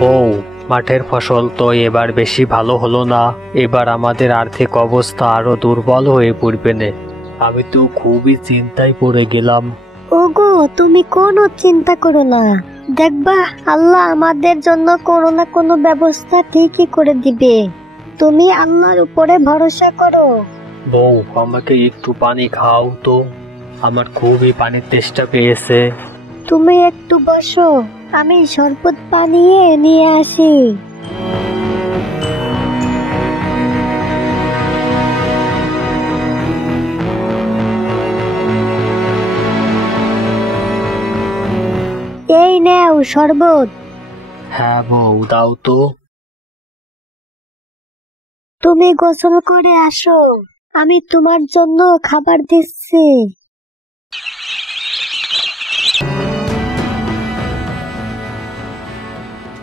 বউ, মাঠের ফসল তো এবার বেশি ভালো হলো না। এবার আমাদের আর্থিক অবস্থা আরো দুর্বল হয়ে পড়বে না। আমি তো খুবই চিন্তায় পড়ে গেলাম। ওগো, তুমি কোনো চিন্তা করো না, দেখবা আল্লাহ আমাদের জন্য কোনো না কোনো ব্যবস্থা ঠিকই করে দিবে। তুমি আল্লাহর উপরে ভরসা করো। বউ, আমাকে একটু পানি খাও তো, আমার খুবই পানির তেষ্টা পেয়েছে। তুমি একটু বসো, আমি শরবত বানিয়ে নিয়ে আসি। এই নাও শরবত। হ্যাঁ বউ, দাও তো। তুমি গোসল করে আসো, আমি তোমার জন্য খাবার দিচ্ছি।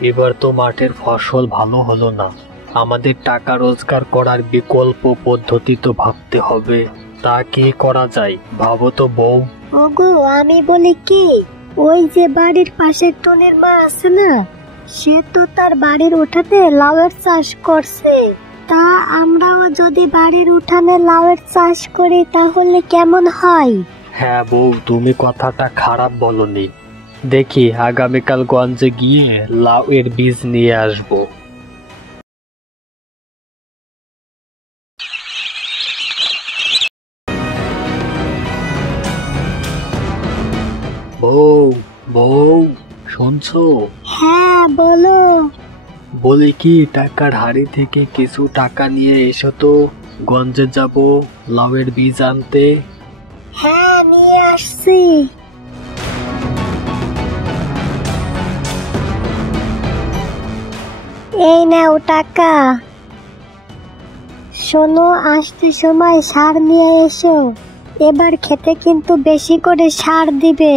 এবার তো মাঠের ফসল ভালো হলো না। আমাদের টাকা রোজগার করার বিকল্প পদ্ধতি তো ভাবতে হবে। তা কি করা যায়, ভাবো তো বউ। ওগো, আমি বলি কি, ওই যে বাড়ির পাশে টুনির মা আছে না, সে তো তার বাড়ির উঠানে লাউয়ের চাষ করছে। তা আমরাও যদি বাড়ির উঠানে লাউয়ের চাষ করি তাহলে কেমন হয়? হ্যাঁ বউ, তুমি কথাটা খারাপ বলনি। দেখি আগামীকাল গঞ্জে গিয়ে লাউ এর বীজ নিয়ে আসবো। বউ, বউ, শুনছো? হ্যাঁ বলো। বলি কি, টাকার হাড়ি থেকে কিছু টাকা নিয়ে এসো তো, গঞ্জে যাব লাউয়ের বীজ আনতে। হ্যাঁ, নিয়ে আসছি। এই নাও টাকা। শোনো, আসতে সময় সার নিয়ে এসো। এবার খেতে কিন্তু বেশি করে সার দিবে।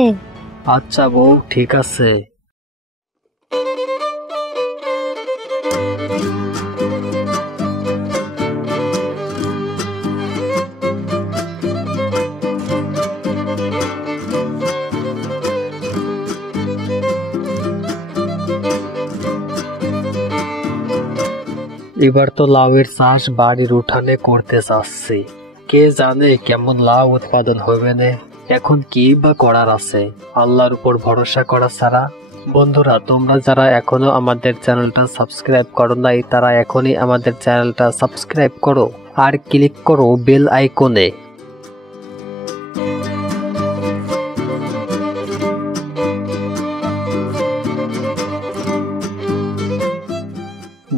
আচ্ছা বউ, ঠিক আছে। এবার তো লাউয়ের চাষ বাড়ির উঠানে করতে চাচ্ছি। কে জানে কেমন লাউ উৎপাদন হবে না। এখন কি বা করার আছে, আল্লাহর উপর ভরসা করা ছাড়া। বন্ধুরা, তোমরা যারা এখনো আমাদের চ্যানেলটা সাবস্ক্রাইব করো নাই, তারা এখনই আমাদের চ্যানেলটা সাবস্ক্রাইব করো আর ক্লিক করো বেল আইকনে।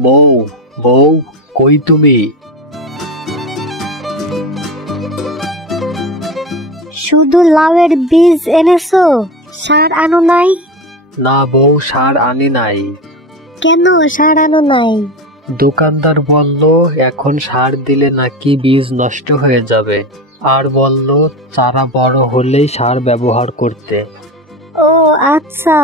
বউ, বউ, কই তুমি? শুধু লাউয়ের বীজ এনেছো, সার আনো নাই? না বউ, সার আনি নাই। কেন সার আনো নাই? দোকানদার বলল এখন সার দিলে নাকি বীজ নষ্ট হয়ে যাবে, আর বলল চারা বড় হলেই সার ব্যবহার করতে। ও আচ্ছা।